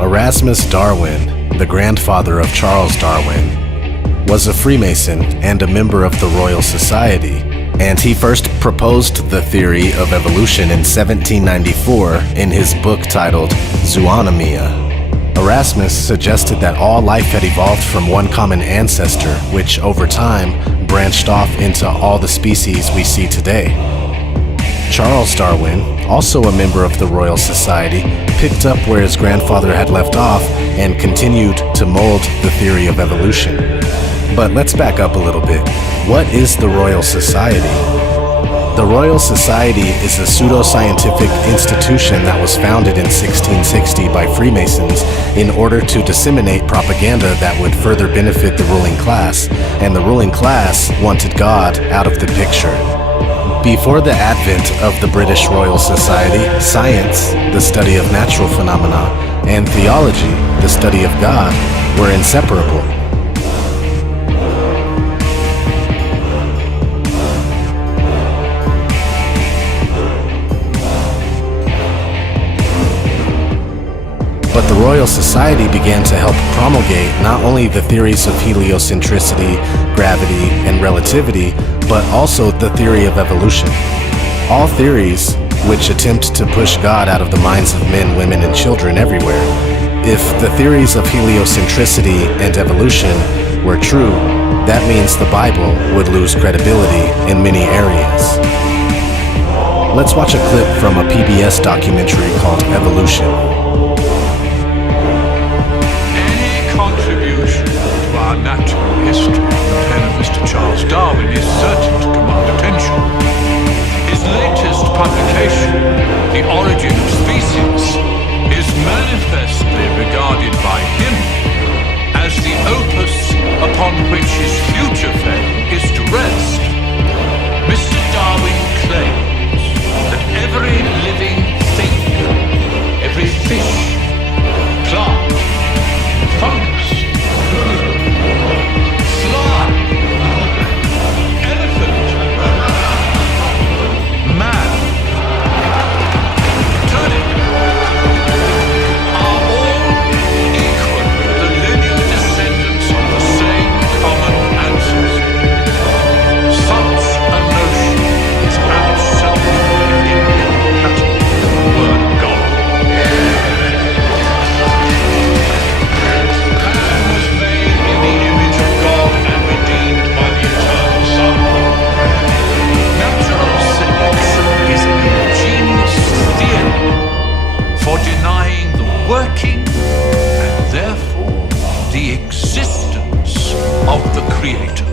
Erasmus Darwin, the grandfather of Charles Darwin, was a Freemason and a member of the Royal Society, and he first proposed the theory of evolution in 1794 in his book titled Zoonomia. Erasmus suggested that all life had evolved from one common ancestor, which over time branched off into all the species we see today. Charles Darwin, also a member of the Royal Society, picked up where his grandfather had left off and continued to mold the theory of evolution. But let's back up a little bit. What is the Royal Society? The Royal Society is a pseudo-scientific institution that was founded in 1660 by Freemasons in order to disseminate propaganda that would further benefit the ruling class, and the ruling class wanted God out of the picture. Before the advent of the British Royal Society, science, the study of natural phenomena, and theology, the study of God, were inseparable. But the Royal Society began to help promulgate not only the theories of heliocentricity, gravity, and relativity, but also the theory of evolution. All theories which attempt to push God out of the minds of men, women, and children everywhere. If the theories of heliocentricity and evolution were true, that means the Bible would lose credibility in many areas. Let's watch a clip from a PBS documentary called Evolution. Our natural history, the pen of Mr. Charles Darwin, is certain to command attention. His latest publication, The Origin of Species, is manifestly regarded by him as the opus upon which his future fame is to rest. Mr. Darwin claims that every living thing, every fish, plant, fungus, for denying the working and therefore the existence of the Creator.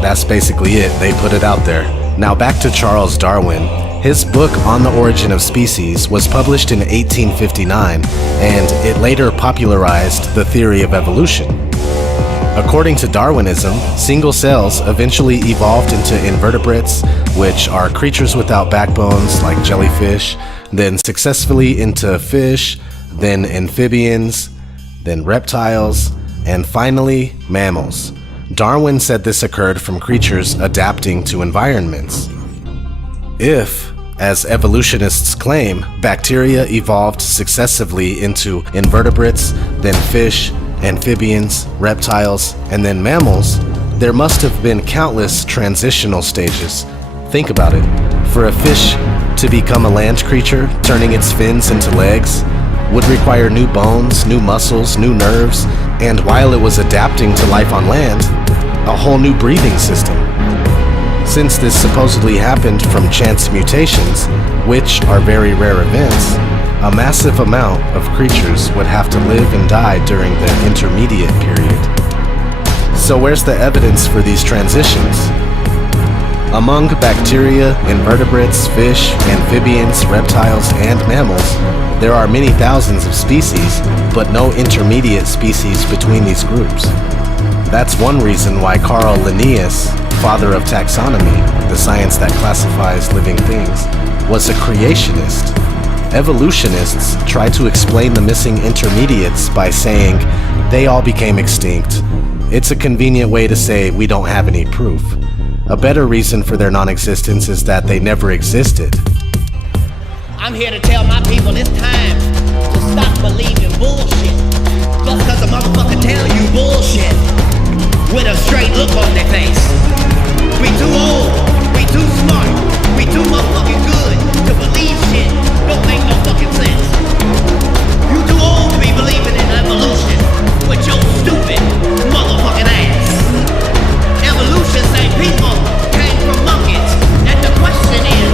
That's basically it. They put it out there. Now back to Charles Darwin. His book On the Origin of Species was published in 1859, and it later popularized the theory of evolution. According to Darwinism, single cells eventually evolved into invertebrates, which are creatures without backbones like jellyfish, then successfully into fish, then amphibians, then reptiles, and finally mammals. Darwin said this occurred from creatures adapting to environments. If, as evolutionists claim, bacteria evolved successively into invertebrates, then fish, amphibians, reptiles, and then mammals, there must have been countless transitional stages. Think about it. For a fish to become a land creature, turning its fins into legs, would require new bones, new muscles, new nerves, and while it was adapting to life on land, a whole new breathing system. Since this supposedly happened from chance mutations, which are very rare events, a massive amount of creatures would have to live and die during the intermediate period. So where's the evidence for these transitions? Among bacteria, invertebrates, fish, amphibians, reptiles, and mammals, there are many thousands of species, but no intermediate species between these groups. That's one reason why Carl Linnaeus, father of taxonomy, the science that classifies living things, was a creationist. Evolutionists try to explain the missing intermediates by saying they all became extinct. It's a convenient way to say we don't have any proof. A better reason for their non-existence is that they never existed. I'm here to tell my people it's time to stop believe in bullshit. Just cause a motherfucker tell you bullshit with a straight look on their face. We too old, we too smart, we too motherfucking good to believe shit. Don't make no fucking sense. You too old to be believing in evolution with your stupid motherfucking ass. Evolution say people came from monkeys, and the question is,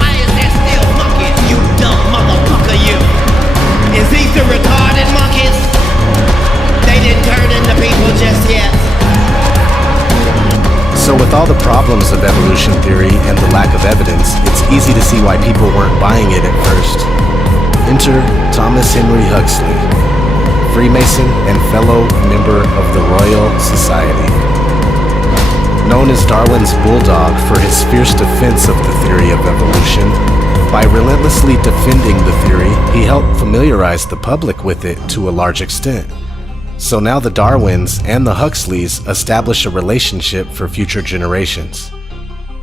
why is there still monkeys, you dumb motherfucker, you? Is these the retarded monkeys? They didn't turn into people just yet. So with all the problems of evolution theory and the lack of evidence, it's easy to see why people weren't buying it at first. Enter Thomas Henry Huxley, Freemason and fellow member of the Royal Society. Known as Darwin's bulldog for his fierce defense of the theory of evolution, by relentlessly defending the theory, he helped familiarize the public with it to a large extent. So now the Darwins and the Huxleys establish a relationship for future generations.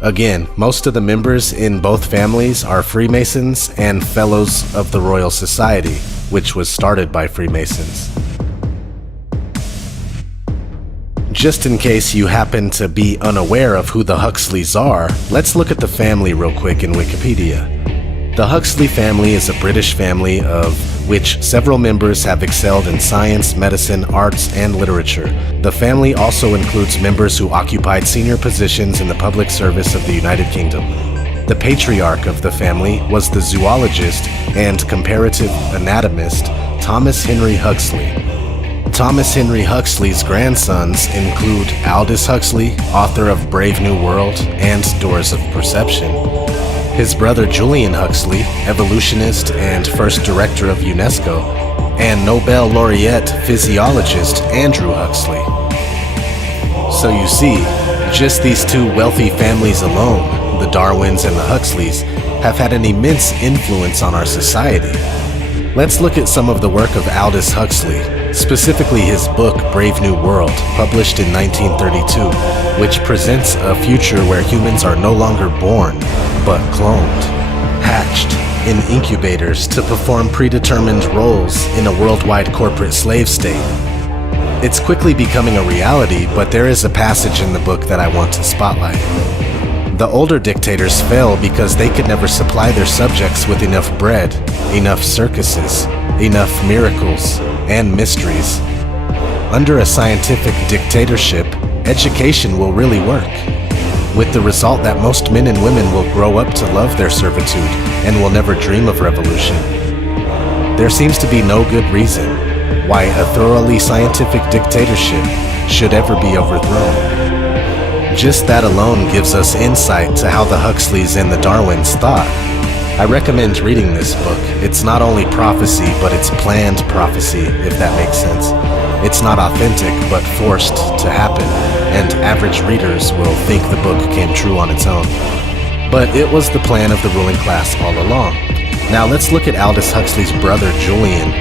Again, most of the members in both families are Freemasons and Fellows of the Royal Society, which was started by Freemasons. Just in case you happen to be unaware of who the Huxleys are, let's look at the family real quick in Wikipedia. The Huxley family is a British family of which several members have excelled in science, medicine, arts, and literature. The family also includes members who occupied senior positions in the public service of the United Kingdom. The patriarch of the family was the zoologist and comparative anatomist Thomas Henry Huxley. Thomas Henry Huxley's grandsons include Aldous Huxley, author of Brave New World and Doors of Perception. His brother Julian Huxley, evolutionist and first director of UNESCO, and Nobel laureate physiologist Andrew Huxley. So you see, just these two wealthy families alone, the Darwins and the Huxleys, have had an immense influence on our society. Let's look at some of the work of Aldous Huxley, specifically his book Brave New World, published in 1932, which presents a future where humans are no longer born, but cloned, hatched in incubators to perform predetermined roles in a worldwide corporate slave state. It's quickly becoming a reality, but there is a passage in the book that I want to spotlight. The older dictators fell because they could never supply their subjects with enough bread, enough circuses, enough miracles, and mysteries. Under a scientific dictatorship, education will really work, with the result that most men and women will grow up to love their servitude and will never dream of revolution. There seems to be no good reason why a thoroughly scientific dictatorship should ever be overthrown. Just that alone gives us insight to how the Huxleys and the Darwins thought. I recommend reading this book. It's not only prophecy, but it's planned prophecy, if that makes sense. It's not authentic, but forced to happen, and average readers will think the book came true on its own. But it was the plan of the ruling class all along. Now let's look at Aldous Huxley's brother, Julian.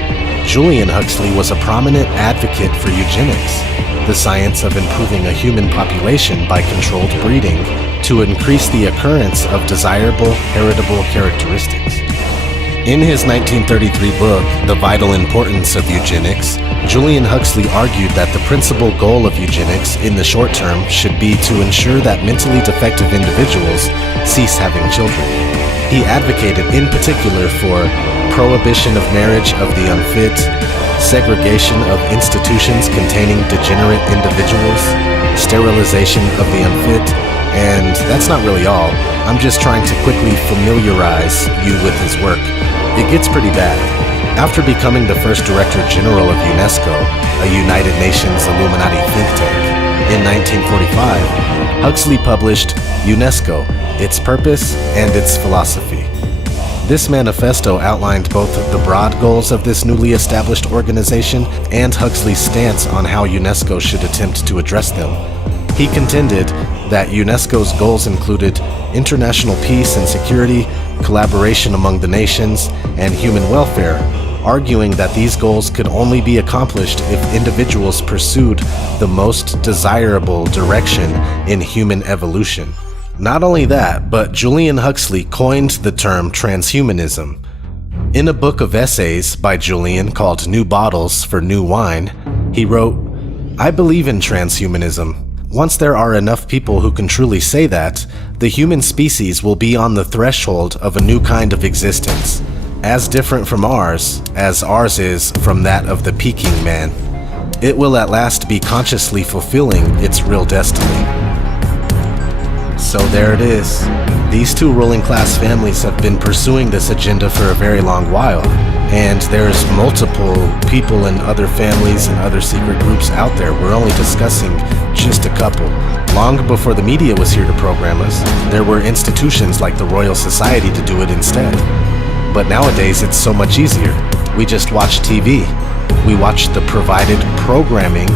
Julian Huxley was a prominent advocate for eugenics, the science of improving a human population by controlled breeding to increase the occurrence of desirable heritable characteristics. In his 1933 book, The Vital Importance of Eugenics, Julian Huxley argued that the principal goal of eugenics in the short term should be to ensure that mentally defective individuals cease having children. He advocated in particular for prohibition of marriage of the unfit, segregation of institutions containing degenerate individuals, sterilization of the unfit, and that's not really all. I'm just trying to quickly familiarize you with his work. It gets pretty bad. After becoming the first Director General of UNESCO, a United Nations Illuminati think tank, in 1945, Huxley published UNESCO, Its Purpose and Its Philosophy. This manifesto outlined both the broad goals of this newly established organization and Huxley's stance on how UNESCO should attempt to address them. He contended that UNESCO's goals included international peace and security, collaboration among the nations, and human welfare, arguing that these goals could only be accomplished if individuals pursued the most desirable direction in human evolution. Not only that, but Julian Huxley coined the term transhumanism. In a book of essays by Julian called New Bottles for New Wine, he wrote, "I believe in transhumanism. Once there are enough people who can truly say that, the human species will be on the threshold of a new kind of existence, as different from ours as ours is from that of the Peking man. It will at last be consciously fulfilling its real destiny." So there it is. These two ruling class families have been pursuing this agenda for a very long while, and there's multiple people in other families and other secret groups out there. We're only discussing just a couple. Long before the media was here to program us, there were institutions like the Royal Society to do it instead. But nowadays it's so much easier. We just watch TV. We watch the provided programming,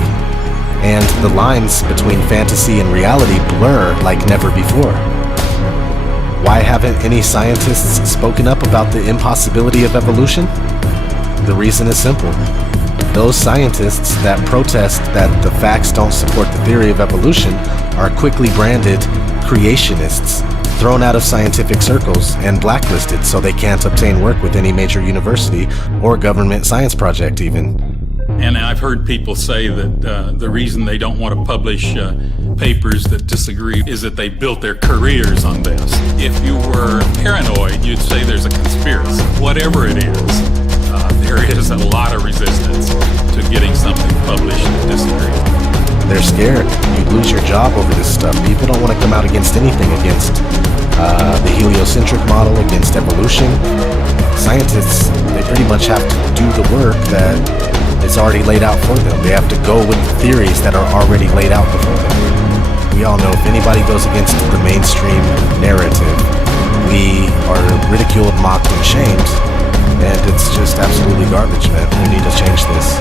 and the lines between fantasy and reality blur like never before. Why haven't any scientists spoken up about the impossibility of evolution? The reason is simple. Those scientists that protest that the facts don't support the theory of evolution are quickly branded creationists, thrown out of scientific circles, and blacklisted so they can't obtain work with any major university or government science project even. And I've heard people say that the reason they don't want to publish papers that disagree is that they built their careers on this. If you were paranoid, you'd say there's a conspiracy. Whatever it is, there is a lot of resistance to getting something published that disagrees. They're scared. You'd lose your job over this stuff. People don't want to come out against anything, against the heliocentric model, against evolution. Scientists, they pretty much have to do the work that is already laid out for them. They have to go with theories that are already laid out before them. We all know if anybody goes against the mainstream narrative, we are ridiculed, mocked, and shamed. And it's just absolutely garbage, man. We need to change this.